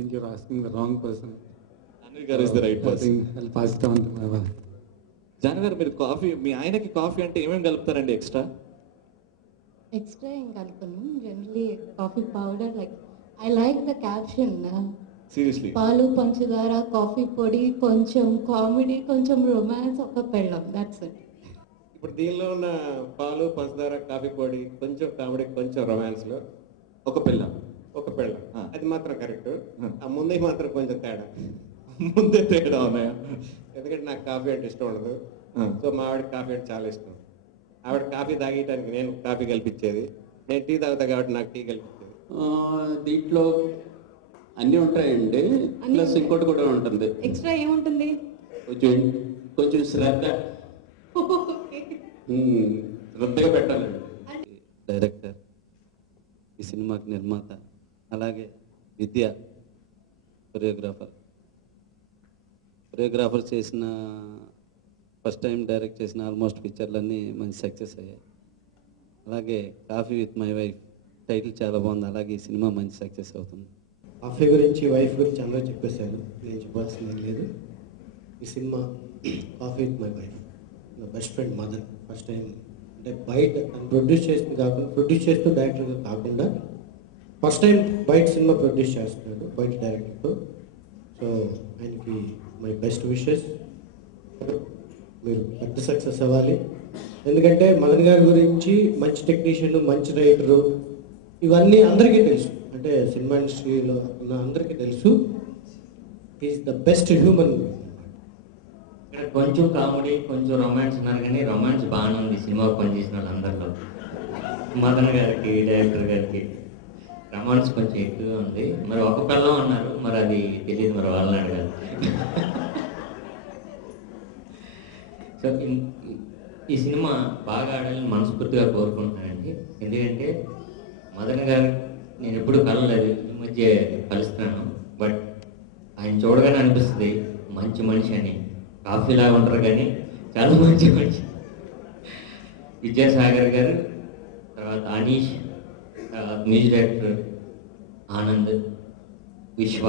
think you're asking the wrong person. Anil garu is the right person. I think I'll pass it on to my wife. Janu గారు మీరు coffee మీ ఆయనకి coffee అంటే ఏమేమి కలుపుతారండి extra? Extra ఏం కలపను. Generally coffee powder like I like the caption seriously పాలు పంచదార coffee పొడి కొంచెం కామెడీ కొంచెం రొమాన్స్ ఒక పెళ్ళం దట్స్ ఇట్. ఇప్పుడు దీనిలో ఉన్న పాలు పంచదార కాఫీ పొడి కొంచెం కామెడీ కొంచెం రొమాన్స్లో ఒక పిల్ల ఒక పెళ్ళం, అది మాత్రం కరెక్ట్. ఆ ముందే మాత్రం కొంచెం తేడా. ముందే తేడా ఉన్నాయా? ఎందుకంటే నాకు కాఫీ అంటే ఇష్టం ఉండదు. సో మా ఆవిడకి కాఫీ అంటే చాలా ఇష్టం. ఆవిడ కాఫీ తాగేయడానికి నేను కాఫీ కల్పించేది, నేను టీ తాగుతా కాబట్టి నాకు టీ కల్పించేది. దీంట్లో అన్నీ ఉంటాయండి, ప్లస్ ఇంకోటి కూడా ఉంటుంది. ఎక్స్ట్రా ఏముంటుంది? కొంచెం కొంచెం శ్రద్ధ శ్రద్ధగా పెట్టాలండి. డైరెక్టర్, ఈ సినిమాకి నిర్మాత, అలాగే విద్య కొరియోగ్రాఫర్ చేసిన ఫస్ట్ టైం డైరెక్ట్ చేసిన ఆల్మోస్ట్ పిక్చర్లన్నీ మంచి సక్సెస్ అయ్యాయి. అలాగే coffee with my wife title చాలా బాగుంది, అలాగే ఈ సినిమా మంచి సక్సెస్ అవుతుంది. కాఫీ గురించి వైఫ్ గురించి అందరూ చెప్పేశారు, నేను చెప్పాల్సింది లేదు. ఈ cinema coffee with my wife, నా best friend mother. First time అంటే బయట ప్రొడ్యూస్ చేస్తుంది కాకుండా, ప్రొడ్యూస్ చేస్తూ డైరెక్టర్గా కాకుండా ఫస్ట్ టైం బయట సినిమా ప్రొడ్యూస్ చేస్తున్నాడు బయట డైరెక్టర్తో. సో ఆయనకి మై బెస్ట్ విషెస్. మీరు పెద్ద సక్సెస్ అవ్వాలి. ఎందుకంటే మదన్ గారి గురించి మంచి టెక్నీషియన్, మంచి రైటరు, ఇవన్నీ అందరికీ తెలుసు. అంటే సినిమా ఇండస్ట్రీలో ఉన్న అందరికీ తెలుసు. Is the best human. ఇక్కడ కొంచెం కామెడీ కొంచెం రొమాన్స్ ఉన్నారు, కానీ రొమాన్స్ బాగానే ఉంది సినిమా పనిచేసిన వాళ్ళందరిలో. మదన్ గారికి, డైరెక్టర్ గారికి రొమాన్స్ కొంచెం ఎక్కువగా ఉంది. మరి ఒక పిల్లం అన్నారు, మరి అది తెలియదు, మరి వాళ్ళని అడగాలి. సో ఈ సినిమా బాగా ఆడాలని మనస్ఫూర్తిగా కోరుకుంటున్నానండి. ఎందుకంటే మదన్ గారు నేను ఎప్పుడు కలలేదు, ఈ మధ్య కలుస్తున్నాను. బట్ ఆయన చూడగానే అనిపిస్తుంది మంచి మనిషి అని. కాఫీలాగా ఉంటారు కానీ చాలా మంచి మనిషి. విద్యాసాగర్ గారు, తర్వాత అనీష్, మ్యూజిక్ డైరెక్టర్ ఆనంద్, విశ్వ,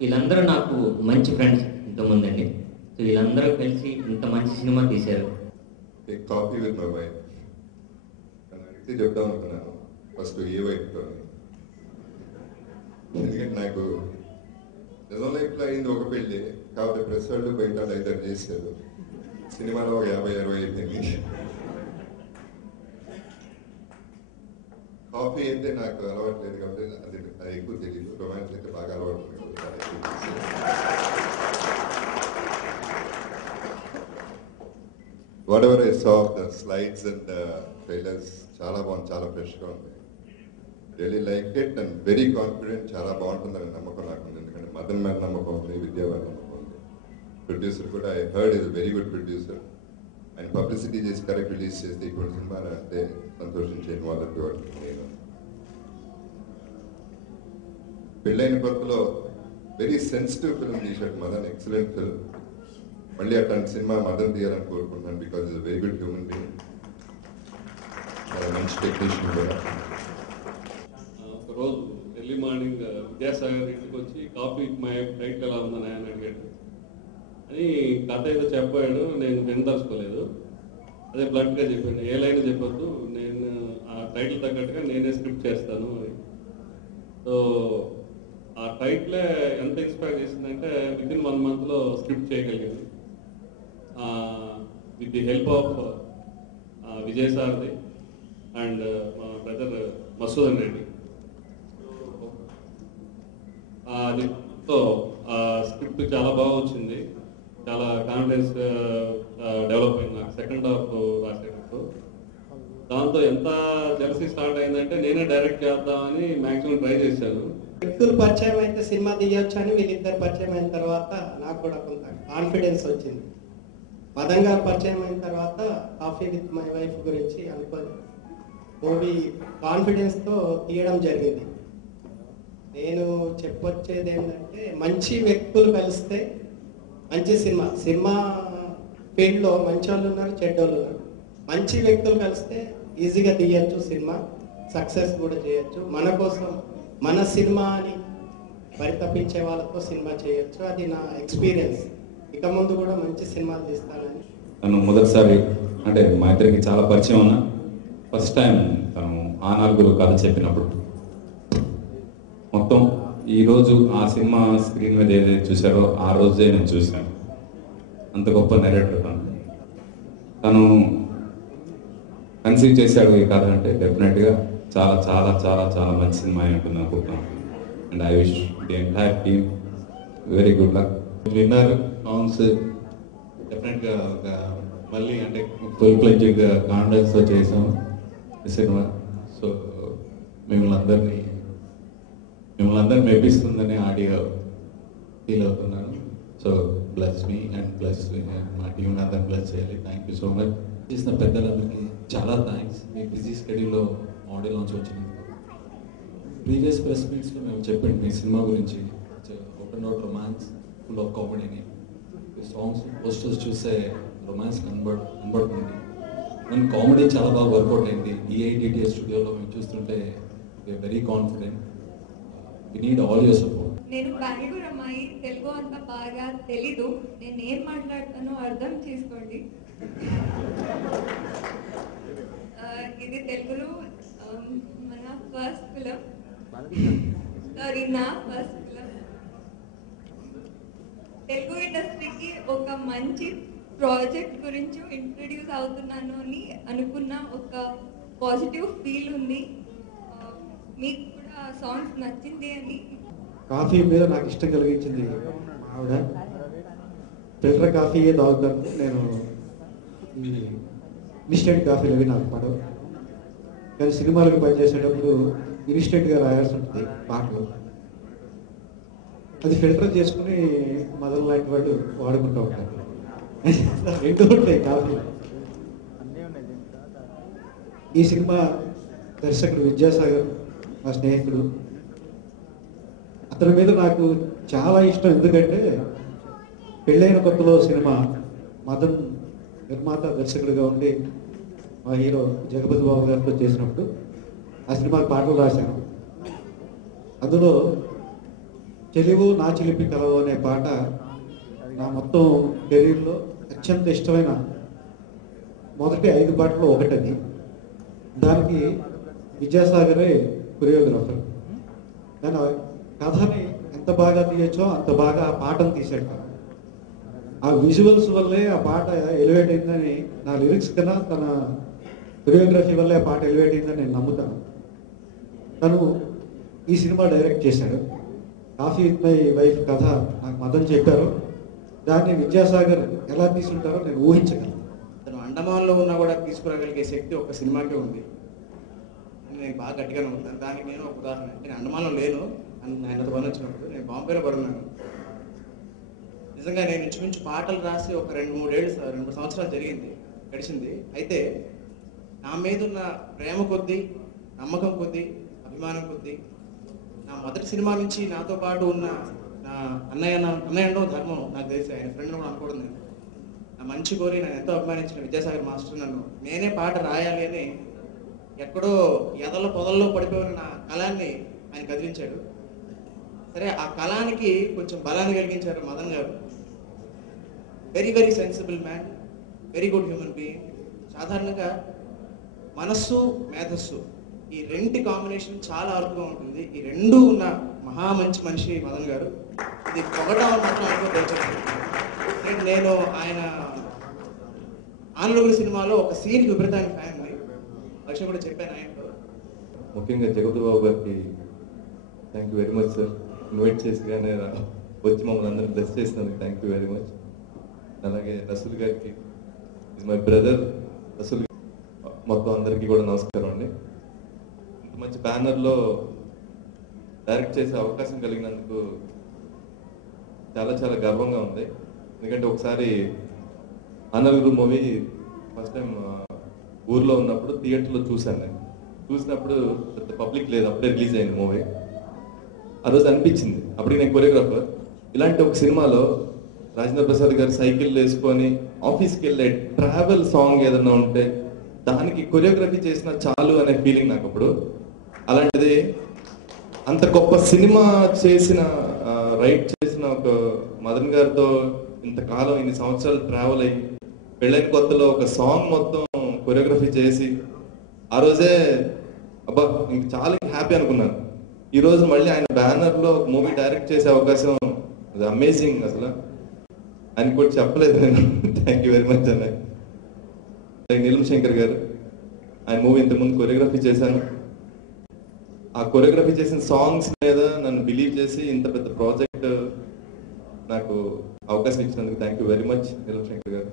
వీళ్ళందరూ నాకు మంచి ఫ్రెండ్స్ ఇంతకుముందండి. సో వీళ్ళందరూ కలిసి ఇంత మంచి సినిమా తీశారు. కాఫీ విత్ మై వైఫ్ అడిగితే చెప్దాం అనుకున్నాను ఫస్ట్ ఏ వైఫ్తో. ఎందుకంటే నాకు నిజం లైఫ్లో అయింది ఒక పెళ్ళి, కాబట్టి ప్రెస్ వాళ్ళు బయట 5-6 చేశారు. సినిమాలో ఒక 50-60 అయిపోయింది. కాఫీ అయితే నాకు అలవాటు లేదు కాబట్టి అది ఎక్కువ తెలియదు. రొమాన్స్ అయితే బాగా అలవాటు ఉంది. Whatever I saw, the slides and the trailers, చాలా బాగుంది, చాలా ఫ్రెష్గా ఉంది. Really like it and very confident. చాలా బాగుంటుందని నమ్మకం నాకు ఉంది. ఎందుకంటే మదన్ మీద నమ్మకం ఉంది, విద్యా మీద నమ్మకం ఉంది. ప్రొడ్యూసర్ కూడా I heard is very good producer. ఆయన పబ్లిసిటీ చేసి కరెక్ట్ రిలీజ్ చేస్తే ఇప్పుడు సినిమా అంటే సంతోషించేది మొదటి వాడు నేను. పెళ్ళైన కొత్తలో వెరీ సెన్సిటివ్ ఫిల్మ్ తీశాడు మదన్, ఎక్సలెంట్ ఫిల్మ్. మళ్ళీ అట్లాంటి సినిమా మదన్ తీయాలని కోరుకుంటున్నాను. Because is very good human being, మంచి టెక్నీషియన్ కూడా. ఒకరోజు ఎర్లీ మార్నింగ్ విద్యాసాగర్ ఇంటికి వచ్చి కాఫీ మై టైటిల్ ఎలా ఉందని ఆయన అడిగాడు. అని కథ ఏదో చెప్పాడు, నేను వినదలుచుకోలేదు. అదే బ్లడ్గా చెప్పాను, ఏ లైన్ చెప్పొద్దు, నేను ఆ టైటిల్ తగ్గట్టుగా నేనే స్క్రిప్ట్ చేస్తాను అని. సో ఆ టైటిలే ఎంత ఇన్స్పైర్ చేసిందంటే వితిన్ 1 monthలో స్క్రిప్ట్ చేయగలిగాను. With the help of Vijay సార్ది అండ్ మా బ్రదర్ మసూదన్ రెడ్డి. అది స్క్రిప్ట్ చాలా బాగా వచ్చింది, చాలా కాన్ఫిడెన్స్ డెవలప్ అయింది నాకు సెకండ్ హాఫ్ రాసేటప్పుడు. దాంతో ఎంత జెలసీ స్టార్ట్ అయిందంటే నేనే డైరెక్ట్ చేద్దామని మ్యాక్సిమం ట్రై చేశాను. వ్యక్తులు పరిచయం అయితే సినిమా తీయొచ్చు అని వీళ్ళిద్దరు పరిచయం అయిన తర్వాత నాకు కూడా కొంత కాన్ఫిడెన్స్ వచ్చింది. మదన్ గారు పరిచయం అయిన తర్వాత కాఫీ విత్ మై వైఫ్ గురించి అనుకొని మూవీ కాన్ఫిడెన్స్తో తీయడం జరిగింది. నేను చెప్పొచ్చేది ఏంటంటే మంచి వ్యక్తులు కలిస్తే మంచి సినిమా ఫీల్డ్లో మంచి వాళ్ళు ఉన్నారు, చెడ్డోళ్ళు ఉన్నారు. మంచి వ్యక్తులు కలిస్తే ఈజీగా తీయచ్చు సినిమా, సక్సెస్ కూడా చేయొచ్చు. మన కోసం మన సినిమా అని పరితపించే వాళ్ళతో సినిమా చేయొచ్చు. అది నా ఎక్స్పీరియన్స్. ఇక ముందు కూడా మంచి సినిమాలు తీస్తానని. తను మొదటిసారి అంటే మా ఇద్దరికి చాలా పరిచయం ఉన్నా ఫస్ట్ టైం తను ఆ నలుగురు కథ చెప్పినప్పుడు మొత్తం ఈరోజు ఆ సినిమా స్క్రీన్ మీద ఏదైతే చూసారో ఆ రోజే నేను చూశాను. అంత గొప్ప నెరేటర్ తను కన్సీవ్ చేశాడు ఈ కథ అంటే డెఫినెట్గా చాలా చాలా చాలా చాలా మంచి సినిమా అని ఉంటుంది అనుకుంటున్నాను. And I wish the entire team very good luck. విన్నారు సాంగ్స్ డెఫినెట్గా ఒక మళ్ళీ అంటే ఫుల్ ఫ్లెడ్జ్గా కాన్ఫిడెన్స్తో చేసాం ఈ సినిమా. సో మిమ్మల్ని అందరినీ మెప్పిస్తుందని ఆడియో ఫీల్ అవుతున్నాను. So bless me and plus మా టీం అందరిని బ్లెస్ చేయాలి. Thank you so much. చేసిన పెద్దలందరికీ చాలా థ్యాంక్స్. మీ బిజీ స్కెడ్యూల్లో ఆడియో లాంచ్ వచ్చినందుకు. ప్రీవియస్ ప్రెస్ మీట్స్లో మేము చెప్పండి మీ సినిమా గురించి open out romance full of కామెడీని. సాంగ్స్ పోస్టర్స్ చూస్తే రొమాన్స్ కనబడుతుంది. మన కామెడీ చాలా బాగా వర్కౌట్ అయింది. EITT స్టూడియోలో మేము చూస్తుంటే we are very confident. We need all your support. నేను బెంగళూరు అమ్మాయి, తెలుగు అంత బాగా తెలీదు. నేను ఏం మాట్లాడతానో అర్థం చేసుకోండి. ఇది తెలుగులో మన ఫస్ట్ ఫిలిం, సారీ నా ఫస్ట్ ఫిలిం. తెలుగు ఇండస్ట్రీకి ఒక మంచి ప్రాజెక్ట్ గురించి ఇంట్రడ్యూస్ అవుతున్నాను అని అనుకున్న ఒక పాజిటివ్ ఫీల్ ఉంది. మీకు కూడా సాంగ్స్ నచ్చింది అని. కాఫీ మీద నాకు ఇష్టం కలిగించింది ఆవిడ. ఫిల్టర్ కాఫీయే తాగుతాను నేను. ఇన్స్టెంట్ కాఫీలు అవి నాకు పడవు. కానీ సినిమాలకు పనిచేసేటప్పుడు ఇన్స్టెంట్గా రాయాల్సి ఉంటుంది పాటలు. అది ఫిల్టర్ చేసుకుని మదర్ లాంటి వాళ్ళు వాడుకుంటూ ఉంటారు. రెండు ఉంటాయి కాఫీలు. ఈ సినిమా దర్శకుడు విద్యాసాగర్ నా స్నేహితుడు. అతని మీద నాకు చాలా ఇష్టం. ఎందుకంటే పెళ్ళైన కొత్తలో సినిమా మదన్ నిర్మాత దర్శకుడిగా ఉండి మా హీరో జగపతి బాబు గారితో చేసినప్పుడు ఆ సినిమాకి పాటలు రాశాను. అందులో చెలివు నా చిలిపి కలవు అనే పాట నా మొత్తం కెరీర్లో అత్యంత ఇష్టమైన మొదటి 5 పాటలు ఒకటది. దానికి విద్యాసాగరే కొరియోగ్రాఫర్. నేను కథని ఎంత బాగా తీయచ్చో అంత బాగా ఆ పాటను తీసాడు. ఆ విజువల్స్ వల్లే ఆ పాట ఎలివేట్ అయిందని, నా లిరిక్స్ కన్నా తన కొరియోగ్రఫీ వల్లే ఆ పాట ఎలివేట్ అయిందని నేను నమ్ముతాను. తను ఈ సినిమా డైరెక్ట్ చేశాడు. కాఫీ విత్ మై వైఫ్ కథ నాకు మదన్ చెప్పారు. దాన్ని విద్యాసాగర్ ఎలా తీసుకుంటారో నేను ఊహించగలను. తను అండమాన్లో ఉన్నా కూడా తీసుకురాగలిగే శక్తి ఒక సినిమాకే ఉంది అని నేను బాగా గట్టిగా నమ్ముతాను. దానికి నేను ఒక ఉదాహరణ. నేను అండమాన్లో లేను, ఆయనతో పని వచ్చినప్పుడు నేను బాంబేలో పడున్నాను. నిజంగా నేను ఇంచుమించు పాటలు రాసి ఒక 2-3 సంవత్సరాలు గడిచింది. అయితే నా మీద ఉన్న ప్రేమ కొద్దీ, నమ్మకం కొద్దీ, అభిమానం కొద్దీ నా మొదటి సినిమా నుంచి నాతో పాటు ఉన్న నా అన్నయ్య అనడం ధర్మం నాకు తెలిసి, ఆయన ఫ్రెండ్ కూడా అనుకోవడం నేను. నా మంచి కోరి నేను ఎంతో అభిమానించిన విద్యాసాగర్ మాస్టర్ నన్ను నేనే పాట రాయాలి అని ఎక్కడో పొదల్లో పడిపోయిన నా కళాన్ని ఆయన కదిలించాడు. సరే, ఆ కళానికి కొంచెం బలాన్ని కలిగించారు మదన్ గారు. Very very sensible man, very good human being. సాధారణంగా మనస్సు మేధస్సు ఈ రెంటి కాంబినేషన్ చాలా అరుదుగా ఉంటుంది. ఈ రెండు ఉన్న మహా మంచి మనిషి మదన్ గారు. ఇది పొగటం మాత్రం అనుకో. నేను ఆయన ఆనలుగురి సినిమాలో ఒక సీన్కి విపరీతమైన ఫ్యాన్ ఉంది. లక్ష్యం కూడా చెప్పాను ఆయనతో. ముఖ్యంగా జగపతి బాబు గారికి thank you very much sir. Invite చేసి కానీ వచ్చి మమ్మల్ని అందరినీ బ్లెస్ చేసినందుకు థ్యాంక్ యూ వెరీ మచ్. అలాగే రసూల్ గారికి, ఇస్ మై బ్రదర్ రసూల్. మొత్తం అందరికీ కూడా నమస్కారం అండి. ఇంత మంచి బ్యానర్లో డైరెక్ట్ చేసే అవకాశం కలిగినందుకు చాలా చాలా గర్వంగా ఉంది. ఎందుకంటే ఒకసారి అనలుగురు మూవీ ఫస్ట్ టైం ఊర్లో ఉన్నప్పుడు థియేటర్లో చూశాను. నేను చూసినప్పుడు పెద్ద పబ్లిక్ లేదు, అప్పుడే రిలీజ్ అయింది మూవీ. ఆ రోజు అనిపించింది, అప్పటికి నేను కొరియోగ్రాఫర్, ఇలాంటి ఒక సినిమాలో రాజేంద్ర ప్రసాద్ గారు సైకిల్ వేసుకొని ఆఫీస్కి వెళ్ళే ట్రావెల్ సాంగ్ ఏదన్నా ఉంటే దానికి కొరియోగ్రఫీ చేసిన చాలు అనే ఫీలింగ్ నాకు అప్పుడు. అలాంటిది అంత గొప్ప సినిమా చేసిన రైట్ చేసిన ఒక మదన్ గారితో ఇంతకాలం ఇన్ని సంవత్సరాలు ట్రావెల్ అయ్యి పెళ్ళైన కొత్తలో ఒక సాంగ్ మొత్తం కొరియోగ్రఫీ చేసి ఆ రోజే అబ్బా ఇంక చాలా హ్యాపీ అనుకున్నాను. ఈ రోజు మళ్ళీ ఆయన బ్యానర్లో ఒక మూవీ డైరెక్ట్ చేసే అవకాశం, అది అమేజింగ్. అసలు ఆయన కూడా చెప్పలేదు నేను. థ్యాంక్ యూ వెరీ మచ్ అన్న. నీలం శంకర్ గారు, ఆయన మూవీ ఇంతకుముందు కొరియోగ్రఫీ చేశాను. ఆ కొరియోగ్రఫీ చేసిన సాంగ్స్ మీద నన్ను బిలీవ్ చేసి ఇంత పెద్ద ప్రాజెక్ట్ నాకు అవకాశం ఇచ్చినందుకు థ్యాంక్ యూ వెరీ మచ్ నీలం శంకర్ గారు.